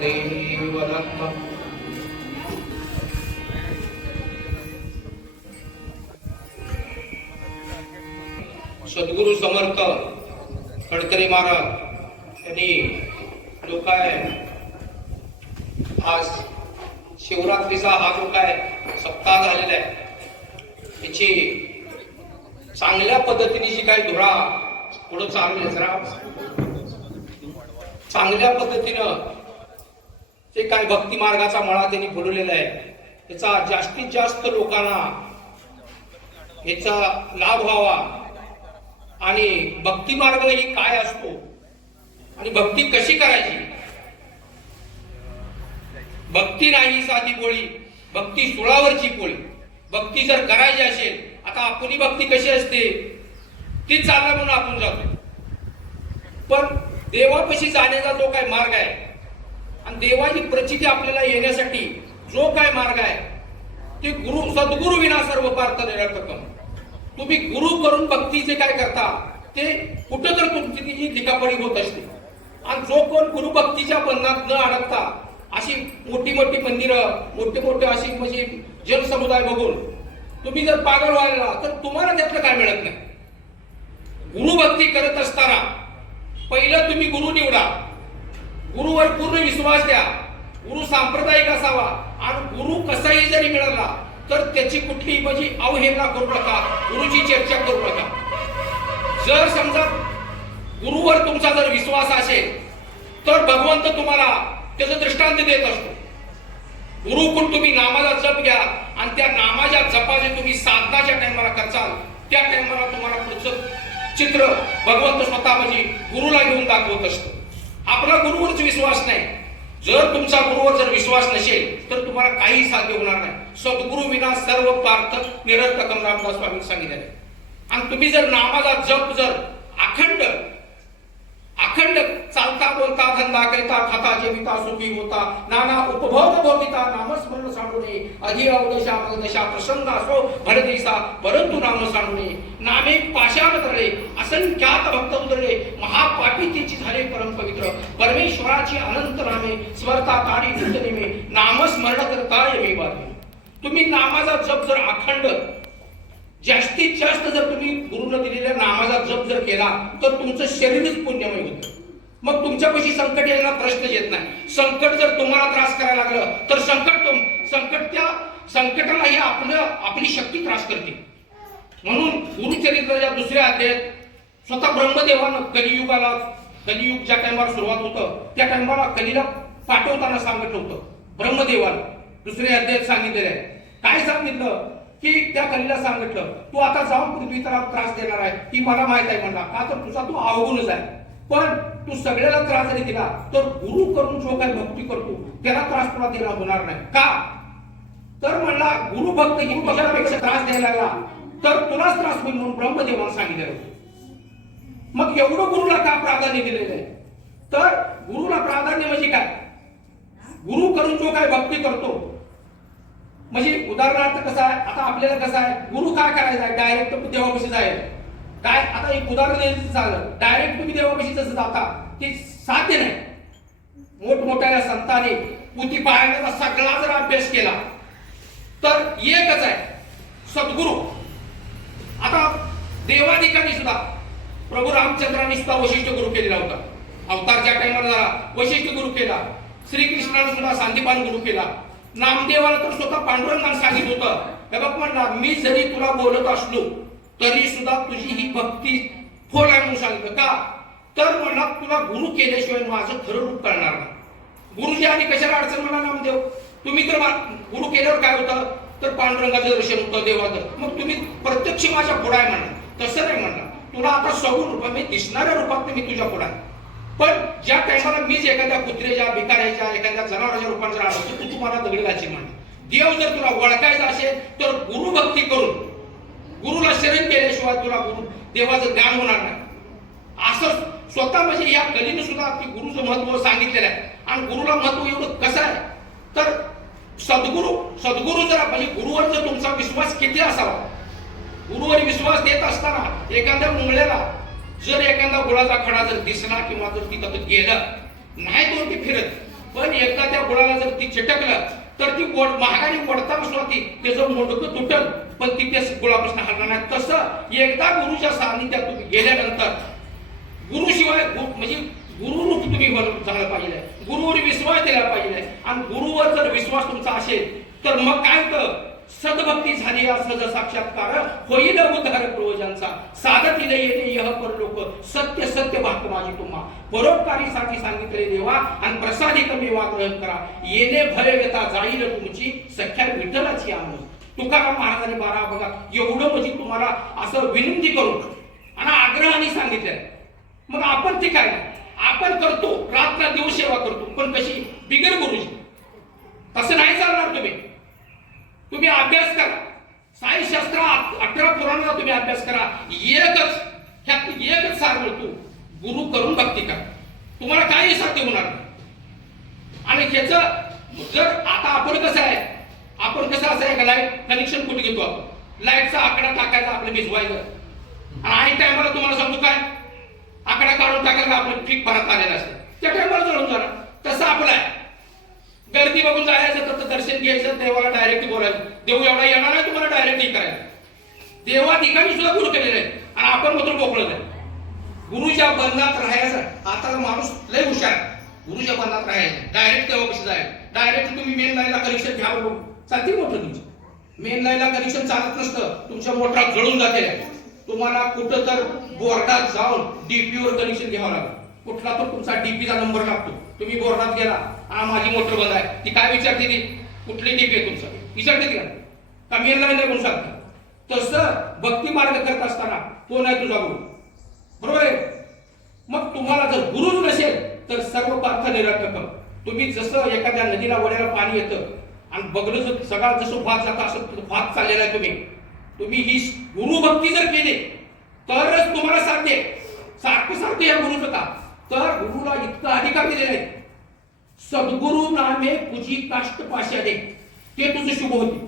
सद्गुरु सद्गुरू समर्थ खडकरी महाराज यांनी जो काय आज शिवरात्रीचा हा जो काय सप्ताह झालेला आहे त्याची चांगल्या पद्धतीने जी काय धुरा पुढं चालू चांगल्या पद्धतीनं जे काय भक्ती मार्गाचा मळा त्यांनी फुलवलेला आहे त्याचा जास्तीत जास्त लोकांना याचा लाभ व्हावा. आणि भक्ती मार्ग ही काय असतो? आणि भक्ती कशी करायची? भक्ती नाही साधी पोळी भक्ती सुळावरची पोळी भक्ती जर करायची असेल आता आपली भक्ती कशी असते? ती चालला म्हणून आपण जातो. पण देवापाशी जाण्याचा जो काय मार्ग आहे आणि देवाची प्रचिती आपल्याला येण्यासाठी जो काय मार्ग आहे ते गुरु सद्गुरु विना सर्व पार्थ निरर्थकम तुम्ही गुरु करून भक्तीचे काय करता ते कुठं तर तुमची ती लिखापडी होत असते. आणि जो कोण गुरु भक्तीच्या बंधनात न अडकता अशी मोठी मोठी मंदिरं मोठे मोठे अशी म्हणजे जनसमुदाय बघून तुम्ही जर पागल व्हायला तर तुम्हाला त्यातलं काय मिळत नाही. गुरु भक्ती करत असताना पहिलं तुम्ही गुरु निवडा. गुरुवर पूर्ण विश्वास द्या. गुरु सांप्रदायिक असावा. आणि गुरु कसाही जरी मिळाला तर त्याची कुठली म्हणजे अवहेलना करू नका. गुरुची चर्चा करू नका. जर समजा गुरुवर तुमचा जर विश्वास असेल तर भगवंत तुम्हाला त्याचं दृष्टांत देत असतो. गुरुकुल तुम्ही नामाचा जप घ्या आणि त्या नामाच्या जपाचे तुम्ही साधनाच्या टायमाला करचाल. त्या टायमाला तुम्हाला पुढचं चित्र भगवंत स्वतः म्हणजे गुरुला घेऊन दाखवत असतो. आपला गुरुवरच विश्वास नाही. जर तुमचा गुरुवर जर विश्वास नसेल तर तुम्हाला काही साध्य होणार नाही. सद्गुरु विना सर्व पार्थ निरर्थकम रामदास स्वामी सांगितले आणि तुम्ही जर नामाचा जप जर अखंड अखंड चालता बोलता धंदा करता खाता जेविता सुखी होता नाना उपभोग भोगिता नामस्मरण सांडुने अधि अवदशा मगदशा प्रसन्न असो भरदिसा परंतु नाम सांडुने नामे पाषाण तळे असंख्यात भक्त उतरले महापाठीतीची झाले परम पवित्र. परमेश्वराची अनंत नामे स्मरता ताडी नित्यनेमे नामस्मरण करता यमे बाधे तुम्ही नामाचा जप जर अखंड जास्तीत जास्त जर तुम्ही गुरुनं दिलेल्या नामाचा जप जर केला तर तुमचं शरीरच पुण्यमय होतं. मग तुमच्यापाशी संकट यायला प्रश्न येत नाही. संकट जर तुम्हाला त्रास करायला लागलं तर संकट तुम संकट त्या संकटाला हे आपलं आपली शक्ती त्रास करते. म्हणून गुरुचरित्राच्या दुसऱ्या अध्यायात स्वतः ब्रह्मदेवानं कलियुगाला कलियुग ज्या टायमाला सुरुवात होतं त्या टायमाला कलीला पाठवताना सांगितलं होतं. ब्रह्मदेवाला. दुसऱ्या अध्यायात सांगितलेलं आहे. काय सांगितलं? की त्या कलीला सांगितलं तू आता जाऊन पृथ्वीला त्रास देणार आहे. ही मला माहीत आहे म्हणला. का तर तुझा तू अवगुणच आहे पण तू सगळ्याला त्रास जरी दिला तर गुरु करून जो काही भक्ती करतो त्याला त्रास तुला दिला होणार नाही. का? तर म्हणला गुरु भक्त ही त्रास द्यायला लागला. तर तुलाच त्रास होईल म्हणून ब्रह्मदेवानं सांगितलं होतं. मग एवढं गुरुला का प्राधान्य दिलेलं आहे? तर गुरुला प्राधान्य म्हणजे काय? गुरु करून जो काय भक्ती करतो. म्हणजे उदाहरणार्थ कसं आहे? आता आपल्याला कसं आहे? गुरु काय करायचा आहे? डायरेक्ट देवापाशी जायचं. काय? आता एक उदाहरण द्यायचं झालं डायरेक्ट तुम्ही देवापाशी जसं जाता ते साध्य नाही. मोठमोठ्या संतांनी पुती पाळण्याचा सगळा जर अभ्यास केला. तर एकच आहे सद्गुरु. आता देवाधिकांनी सुद्धा प्रभू रामचंद्रांनी सुद्धा वशिष्ठ गुरु केलेला होता. अवतारच्या टाइमला झाला वशिष्ठ गुरु केला. श्रीकृष्णाने सुद्धा सांदीपान गुरु केला. नामदेवाला तर स्वतः पांडुरंगाने सांगितलं होतं. हे बघ म्हणला मी जरी तुला बोलत असलो तरी सुद्धा तुझी ही भक्ती फोल आहे म्हणून सांगितलं. का? तर म्हणला तुला गुरु केल्याशिवाय माझं खरं रूप करणार नाही. गुरुजी आणि कशाला अडचण म्हणा नामदेव? तुम्ही तर गुरु केल्यावर काय होतं? तर पांडुरंगाचं दर्शन होतं देवाचं. मग तुम्ही प्रत्यक्ष माझ्या पुढे आहे म्हणणार तसं नाही म्हणणार. तुला आता सगुण रूपात मी दिसणाऱ्या रूपात मी तुझ्या पुढे आहे पण ज्या टायमाला मीच एखाद्या कुत्र्याच्या भिकाऱ्याच्या एखाद्या जनावराच्या रूपात जर आलो तर तू तुम्हाला दगडी घालची म्हणणार देव जर तुला ओळखायचा असेल तर गुरु भक्ती करून गुरुला शरण केल्याशिवाय तुला गुरु देवाचं ज्ञान होणार नाही. असं स्वतः म्हणजे या गलीने सुद्धा की गुरुचं महत्त्व सांगितलेलं आहे. आणि गुरुला महत्त्व एवढं कसं आहे? तर सद्गुरु सद्गुरु जर म्हणजे गुरुवर जर तुमचा विश्वास किती असावा? गुरुवर विश्वास देत असताना एखाद्या मुंगळ्याला जर एखादा गुळाचा खडा जर दिसला किंवा जर ती तिथं गेलं नाही दोन ती फिरत पण एखाद्या गुळाला जर ती चिटकलं तर ती ओढ महागारी ओढताना सुद्धा ती त्याचं मोडकं तुटल पण तिथे गुळापासून हलणार नाही. तसं एकदा गुरुच्या सानिध्यात तुम्ही गेल्यानंतर गुरुशिवाय गु- म्हणजे गुरुरूप तुम्ही झालं पाहिजे गुरुवर विश्वास दिला पाहिजे. आणि गुरुवर जर विश्वास तुमचा असेल तर मग काय होतं? सदभक्ती झाली या सद साक्षात्कार होईल उद्धार पूर्वजांचा साधतीने येते यह पर लोक सत्य सत्य भाग माझी तुम्हा. परोपकारीसाठी सांगितले देवा आणि प्रसादी कमी ग्रहण करा. येणे भय व्यथा जाईल तुमची सख्या विठ्ठलाची आमोज तुकाराम महाराजांनी बारा बघा एवढं म्हणजे तुम्हाला असं विनंती करून. आणि आग्रहाने सांगितलं मग आपण ते काय? नाही. आपण करतो रात्र दिवस सेवा करतो पण कशी? बिगर गुरुजी. तसं नाही चालणार तुम्ही. तुम्ही अभ्यास करा. साईशास्त्र अठरा पुराणाचा तुम्ही अभ्यास करा. एकच ह्यात एकच सार मिळतो गुरु करून भक्ती करा. तुम्हाला काही साध्य होणार नाही. आणि ह्याच जर आता आपण कसं आहे आपण कसं असं आहे का लाइट कनेक्शन कुठे घेतो आपण? लाईटचा आकडा टाकायचा आपलं भिजवायचं. आणि टायमाला तुम्हाला सांगतो काय? आकडा काढून टाकायला आपलं पीक भरत आलेलं असतं. त्या टायमाला जळून जाणार तसं आपलं आहे. गर्दी बघून जायचं तर दर्शन घ्यायचं देवाला डायरेक्ट बोलायचं. देव एवढा येणार नाही तुम्हाला डायरेक्ट हे करायचं. देवा ठिकाणी सुद्धा गुरु केलेले आहे आणि आपण मात्र मोकळत आहे गुरुच्या बंधात राहायचं. आता माणूस लय हुशार गुरुच्या बंधात राहायचं. डायरेक्ट तेव्हा कशी जायचं डायरेक्ट तुम्ही मेन लाईनला कनेक्शन घ्या बघू चालते मोठं तुमचं. मेन लाईनला कनेक्शन चालत नसतं. तुमच्या मोटरा जळून जाते. तुम्हाला कुठं तर बोर्डात जाऊन डीपी वर कनेक्शन घ्यावं लागलं. कुठला तर तुमचा डीपीचा नंबर लागतो. तुम्ही बोर्डात गेला हा माझी मोटर बंद आहे. ती काय विचारते ती? कुठली डीपी आहे तुमचं? विचारते ती का मी मेन लाईन म्हणून सांगता? तसं भक्ती मार्ग करत असताना तो नाही तुझा गुरु? बरोबर आहे? मग तुम्हाला जर गुरुच नसेल तर सर्व पार्थ निरर्थक. तुम्ही जसं एखाद्या नदीला वड्याला पाणी येतं आणि बघणं सगळा जसं भात जाता असं भात चाललेला आहे तुम्ही. तुम्ही ही गुरु भक्ती जर केली तरच तुम्हाला साध्य आहे. सारखं साध्य या गुरुचं का तर गुरुला इतकं अधिकार दिलेला आहे. सद्गुरु नामे तुझी काष्ट पाशादे. ते तुझं शुभ होते.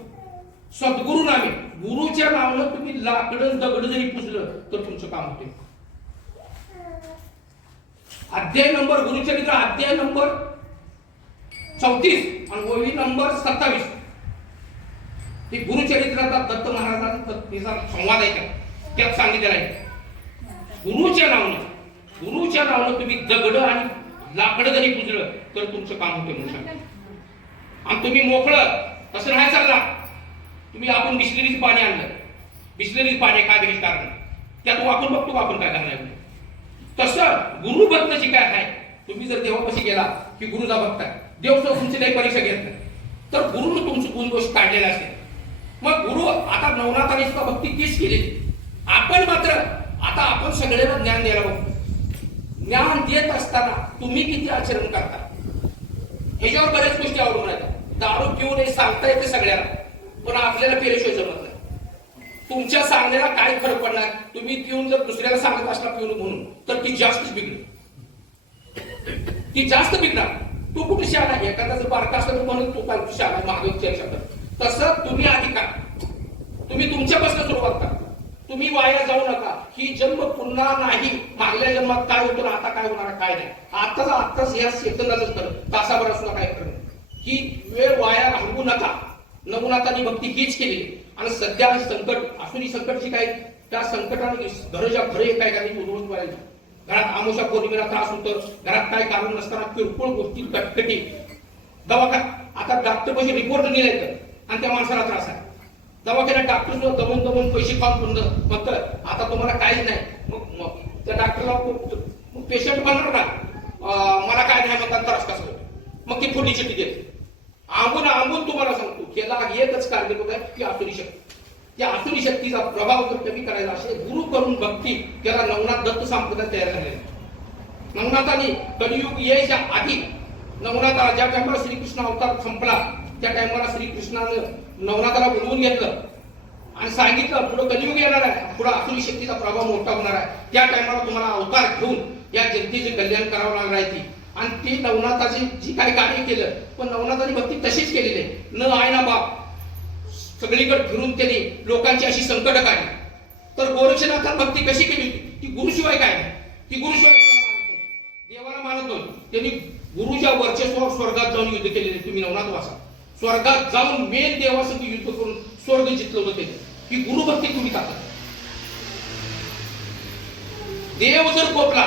सद्गुरु नामे. गुरुच्या नावानं तुम्ही लाकडं दगड जरी पुजलं तर तुमचं काम होते. अध्याय नंबर गुरुचरित्र अध्याय नंबर चौतीस आणि वही नंबर सत्तावीस. ते गुरुचरित्राचा दत्त महाराजांचा संवाद आहे त्या त्यात सांगितलेलं आहे गुरुच्या नावानं गुरुच्या नावानं तुम्ही दगड आणि लाकडं जरी पुजलं तर तुमचं काम होतं म्हणून सांगितलं. आणि तुम्ही मोकळं तसं नाही चालला. तुम्ही आपण बिस्लरीच पाणी आणलं. बिस्लरीच पाणी काय भेट कारण. त्यात आपण बघतो आपण काय करणार तसं गुरु भक्तची काय आहे? तुम्ही जर देवापाशी गेला की गुरुचा भक्त आहे देव जर तुमची काही परीक्षा घेत नाही तर गुरुनं तुमची गुणदोष काढलेला असेल. मग गुरु आता नवनाथाने सुद्धा भक्ती तीच केलेली. आपण मात्र आता आपण सगळ्यांना ज्ञान द्यायला बघतो ज्ञान देत असताना तुम्ही किती आचरण करता? ह्याच्यावर बऱ्याच गोष्टी अवलंबून आहेत. दारू पिऊ नये सांगता येते सगळ्यांना पण आपल्याला पेल्याशिवाय जमत नाही. तुमच्या सांगण्याला काय फरक पडणार. तुम्ही पिऊन जर दुसऱ्याला सांगत असला पिऊन म्हणून तर ती जास्तच बिघडेल. ती जास्त बिघडणार. तू कुठे शाळा आहे? एखादा जर बारका असला तर म्हणून तू काय मागे चर्चा कर तसं तुम्ही अधिकार तुम्ही तुमच्यापासून सुरुवात करा. तुम्ही वाया जाऊ नका. ही जन्म पुन्हा नाही. मागल्या जन्मात काय होतं आता काय होणार काय नाही. आताच आताच या सेकंदाच कर तासाभर सुद्धा काय करणं ही वेळ वाया घालवू नका. नवनाथांनी भक्ती हीच केली. आणि सध्या संकट असूनही संकटची काय त्या संकटाने घरच्या घरे एका काही उडवून व्हायची घरात आमोशा पौर्णिमेला त्रास होतो. घरात काय कारण नसताना किरकोळ गोष्टी कटकटी. दवाखान आता डॉक्टर पैसे रिपोर्ट दिले आणि त्या माणसाला त्रास आहे. दवाखान्यात डॉक्टर सुद्धा दमून दमून पैसे खाऊन फक्त आता तुम्हाला काहीच नाही. मग मग त्या डॉक्टरला पेशंट म्हणणार ना मला काय नाही म्हणतात त्रास कसा होतो मग ती फुटी चिठ्ठी देते. आंबून आंबून तुम्हाला सांगतो केला एकच कारण बघा की आसुरी शक्ती. त्या आसुरी शक्तीचा प्रभाव जर कमी करायचा असे गुरु करून भक्ती त्याला नवनाथ दत्त संप्रदाय तयार झालेला आहे. नवनाथांनी कलियुग यायच्या आधी नवनाथाला ज्या टायमाला श्रीकृष्ण अवतार संपला त्या टायमाला श्रीकृष्णानं नवनाथाला बोलवून घेतलं. आणि सांगितलं पुढे कलियुग येणार आहे? पुढे आसुरी शक्तीचा प्रभाव मोठा होणार आहे. त्या टायमाला तुम्हाला अवतार घेऊन या जनतेचे कल्याण करावं लागणार आहे ती. आणि ती नवनाथाचे जी काही कार्य केलं पण नवनाथाची भक्ती तशीच केलेली आहे. न आहे ना बाप. सगळीकडे फिरून त्यांनी लोकांची अशी संकट काढली. तर गोरक्षनाथान भक्ती कशी केली होती? ती गुरुशिवाय काय नाही. ती गुरुशिवाय देवाला मानत त्यांनी गुरुच्या वर्चस्वावर स्वर्गात जाऊन युद्ध केलेले तुम्ही नवनाथ वाचा. स्वर्गात जाऊन मेन देवासाठी युद्ध करून स्वर्ग जितलं होते की गुरुभक्ती तुम्ही टाकत देव जर कोपला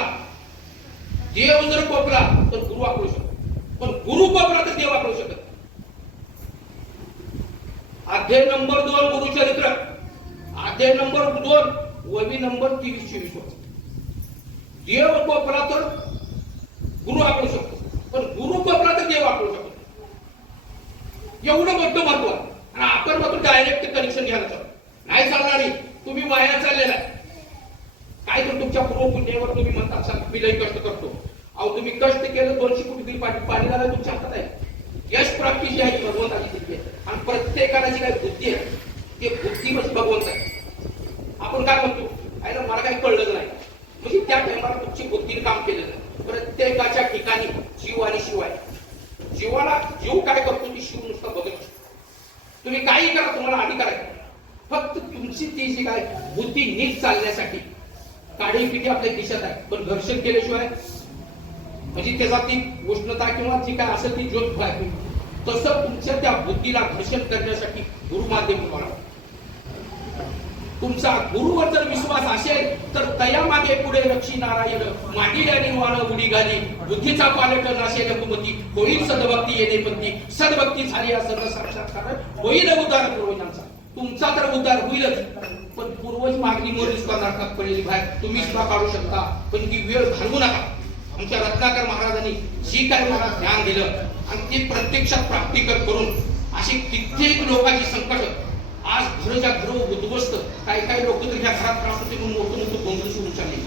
देव जर कोपला तर गुरु वापरू शकतो पण गुरु कोपला तर देव वापरू शकत अध्याय नंबर दोन गुरुचरित्र. अध्याय नंबर दोन ववी नंबर तेवीस चोवीस देव कोपला तर गुरु वापरू शकतो. पण गुरु कोपला तर देव वापरू शकतो. एवढं मोठं महत्त्व आणि आपण मात्र डायरेक्ट कनेक्शन घ्यायला चालू नाही चालणार तुम्ही वाया चाललेला आहे. काय तर तुमच्या पूर्व पुण्यावर तुम्ही म्हणता असाल मी लई कष्ट करतो. अहो तुम्ही कष्ट केलं दोनशे कोटी दिली पाठी पाणी झालं तुमच्या हातात आहे. यश प्राप्ती जी आहे भगवंताची दिली आहे आणि प्रत्येकाला जी काही बुद्धी आहे ते बुद्धी म्हणजे भगवंत आहे. आपण काय म्हणतो? आहे ना मला काही कळलं नाही. म्हणजे त्या टायमाला तुमची बुद्धीने काम केलेलं आहे. प्रत्येकाच्या ठिकाणी जीव आणि शिवाय जीवाला जीव काय करतो ती शिव नुसता बघत तुम्ही काही करा तुम्हाला अधिकार आहे फक्त तुमची ती जी काय बुद्धी नीट चालण्यासाठी काढी पिठी आपल्या दिशेत आहे पण घर्षण केल्याशिवाय म्हणजे त्याचा ती उष्णता किंवा जी काय असेल ती ज्योत आहे तसं तुमच्या त्या बुद्धीला घर्षण करण्यासाठी गुरुमाध्यम तुम्हाला तुमचा गुरुवर जर विश्वास असेल तर तया मागे पुढे रक्षी नारायण मांडिल्याने वाण उडी घाली. बुद्धीचा पालटन असे कुमती होईल सदभक्ती येणे पत्ती सदभक्ती झाली या सर्व साक्षात्कार होईल उद्धार पूर्वजांचा तुमचा तर उद्धार होईलच. पण पूर्वज मागणी मोरीच करणार पडेल बाहेर. तुम्ही सुद्धा काढू शकता. पण ती वेळ घालवू नका. आमच्या रत्नाकर महाराजांनी जी काय मला ज्ञान दिलं आणि ते प्रत्यक्षात प्राप्तिकर करून अशी कित्येक लोकांची संकट आज घरच्या घर उद्ध्वस्त काही काही लोक तर ह्या घरात त्रास होते म्हणून मोठं मोठं गोंधळ सुरू चालले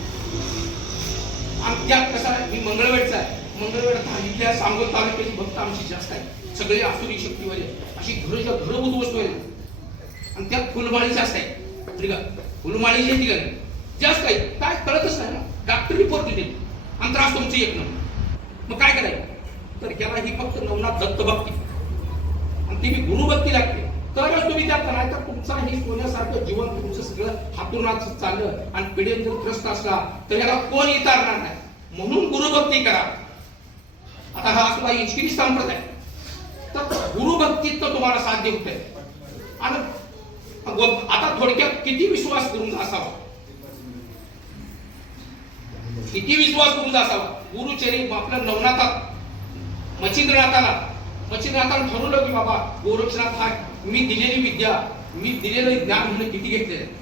आणि त्यात कसा आहे मी मंगळवेडचा आहे. मंगळवेळ इथल्या सांगोल तालुक्याची भक्त आमची जास्त आहे सगळे आसुरी शक्तीवाले अशी घरच्या घर उद्ध्वस्त होईल आणि त्यात फुलमाळी जास्त आहे ठीक आहे? फुलमाळी जी ठिकाणी जास्त आहे काय कळतच नाही ना. डॉक्टर रिपोर्ट दिले. आणि त्रास तुमचे एक नंबर. मग काय करायचं? तर ह्याला ही फक्त नवनाथ दत्त भक्ती. आणि ती मी गुरुभक्ती लागते तरच तुम्ही त्यात नाही तर तुमचा हे सोन्यासारखं जीवन तुमचं सगळं हातूनच चाललं आणि पिढीत जर त्रस्त असला तर याला कोण इतारणार नाही. म्हणून गुरुभक्ती करा. आता हा आपला इचकिरी संप्रदाय तर गुरुभक्तीत तर तुम्हाला साध्य होत आहे आणि आता थोडक्यात किती विश्वास करून असावा? किती विश्वास करून असावा? गुरुचरी आपल्या नवनाथात मच्छिंद्रनाथाला मच्छिंद्रनाथाला ठरवलं की बाबा गोरक्षनाथ हा मी दिलेली विद्या मी दिलेलं ज्ञान म्हणून किती घेतलेलं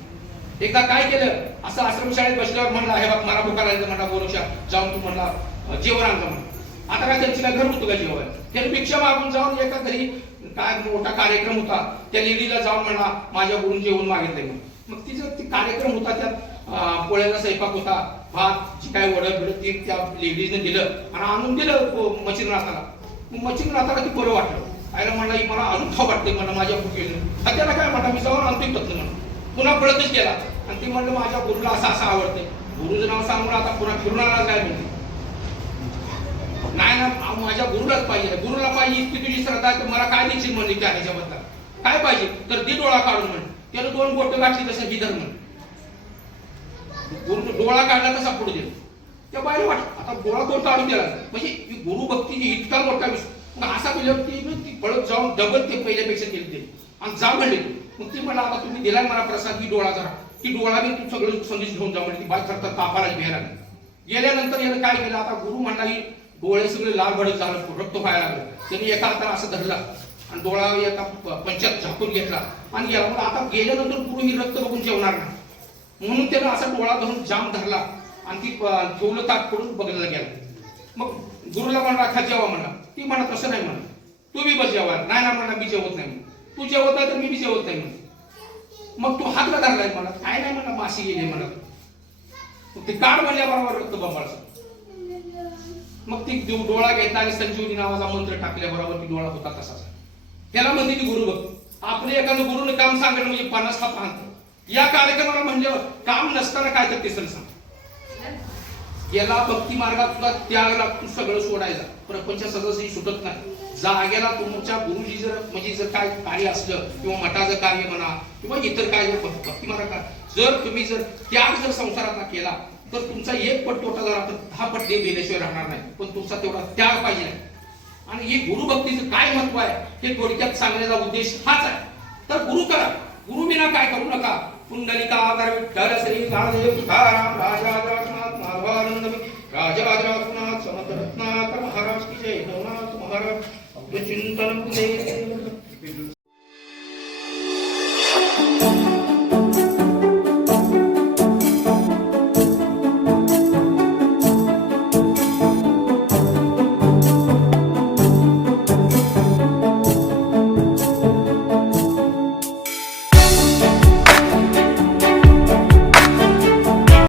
एकदा काय केलं? असं आश्रमशाळेत बसल्यावर म्हणला हे बाप मला भुका म्हणा म्हणला जाऊन तू म्हणला जेवण आणलं म्हणून. आता काय त्यांची काय घर होतं का जेवण? त्याने भिक्षा मागून जाऊन एका घरी काय मोठा कार्यक्रम होता. त्या लेडीला जाऊन म्हणला माझ्या जेवण मागितलंय म्हणून. मग तिचा ती कार्यक्रम होता त्यात पोळ्याचा स्वयंपाक होता भात जी काय वडद बिडद ते त्या लेडीजने दिलं आणि आणून दिलं मच्छिंद्रनाथाला मग मच्छिंद्रनाथाला ती बरं वाटलं? आयला म्हणला ही मला अजून खाऊ वाटते मला माझ्या भुकेनं त्याला काय म्हणा मी जाऊन आणतोय पत्न म्हणून. पुन्हा पळतच गेला. आणि ती म्हणलं माझ्या गुरुला असं असं आवडते गुरुचं नाव सांगून आता पुन्हा फिरून आला काय म्हणते? नाही ना माझ्या गुरुलाच पाहिजे. गुरुला पाहिजे इतकी तुझी श्रद्धा आहे तर मला काय देशील म्हणजे त्या ह्याच्याबद्दल? काय पाहिजे? तर ती डोळा काढून म्हण. त्यानं दोन बोट गाठली तसं गिधर म्हण. गुरु डोळा काढला तसा पुढे दिला त्या बाहेर वाट आता डोळा कोण काढून दिला म्हणजे गुरु भक्तीची इतका मोठा विषय मग असा व्यक्ती ती पळत जाऊन डबल ते पहिल्यापेक्षा केली ते. आणि जा म्हणले मग ती म्हणला आता तुम्ही दिला मला प्रसाद की डोळा जरा. ती डोळा बी तू सगळं संदेश घेऊन जा म्हणजे बाय करता तापाला घ्यायला गेल्यानंतर यानं काय केलं? आता गुरु म्हणला की डोळे सगळे लाल भडक झालं रक्त व्हायला लागलं. त्यांनी एका हाताला असं धरला आणि डोळा एका प- पंचात झाकून घेतला. आणि गेला मग आता गेल्यानंतर गुरु ही रक्त बघून जेवणार नाही. म्हणून त्यानं असा डोळा धरून जाम धरला आणि ती ठेवलं ताप करून बघायला गेला. मग गुरुला म्हणला खा जेवा म्हणला. ती म्हणा तसं नाही म्हणा तू बी बस जेवा नाही ना म्हणा मी जेवत नाही म्हणा. तू जेवत नाही तर मी बी जेवत नाही म्हणा मग तू हातला धरलाय म्हणा काय नाही म्हणा माशी गेली म्हणा मग ते काढ म्हणल्याबरोबर रक्त बंबाळचं मग ती डोळा घेतला आणि संजीवनी नावाचा मंत्र टाकल्याबरोबर ती डोळा होता तसाच. त्याला म्हणते की गुरु बघ आपले एखादं गुरुने काम सांगितलं म्हणजे पन्नास हा पाहतो या कार्यक्रमाला म्हणल्यावर काम नसताना काय तर तिसरं सांग. गेला भक्ती मार्गात तुला त्याग लागतो सगळं सोडायचा प्रपंच सदस्य सुटत नाही. जागेला तुमच्या गुरुजी जर म्हणजे जर काय कार्य असलं किंवा मठाचं कार्य म्हणा किंवा इतर काय जर भक्ती मार्ग जर तुम्ही जर त्याग जर संसारात केला तर तुमचा एक पट तोटा झाला तर दहा पट देव गेल्याशिवाय राहणार नाही. पण तुमचा तेवढा त्याग पाहिजे आणि हे गुरुभक्तीचं काय महत्त्व आहे? हे थोडक्यात सांगण्याचा उद्देश हाच आहे. तर गुरु करा. गुरु विना काय करू नका. पुंडलिका आकार विठ्ठल श्री ज्ञानदेव राजा माधवानंद राजराजनाथ समर्थ रत्नाकर महाराज की जय। नवनाथ महाराज। चिंतन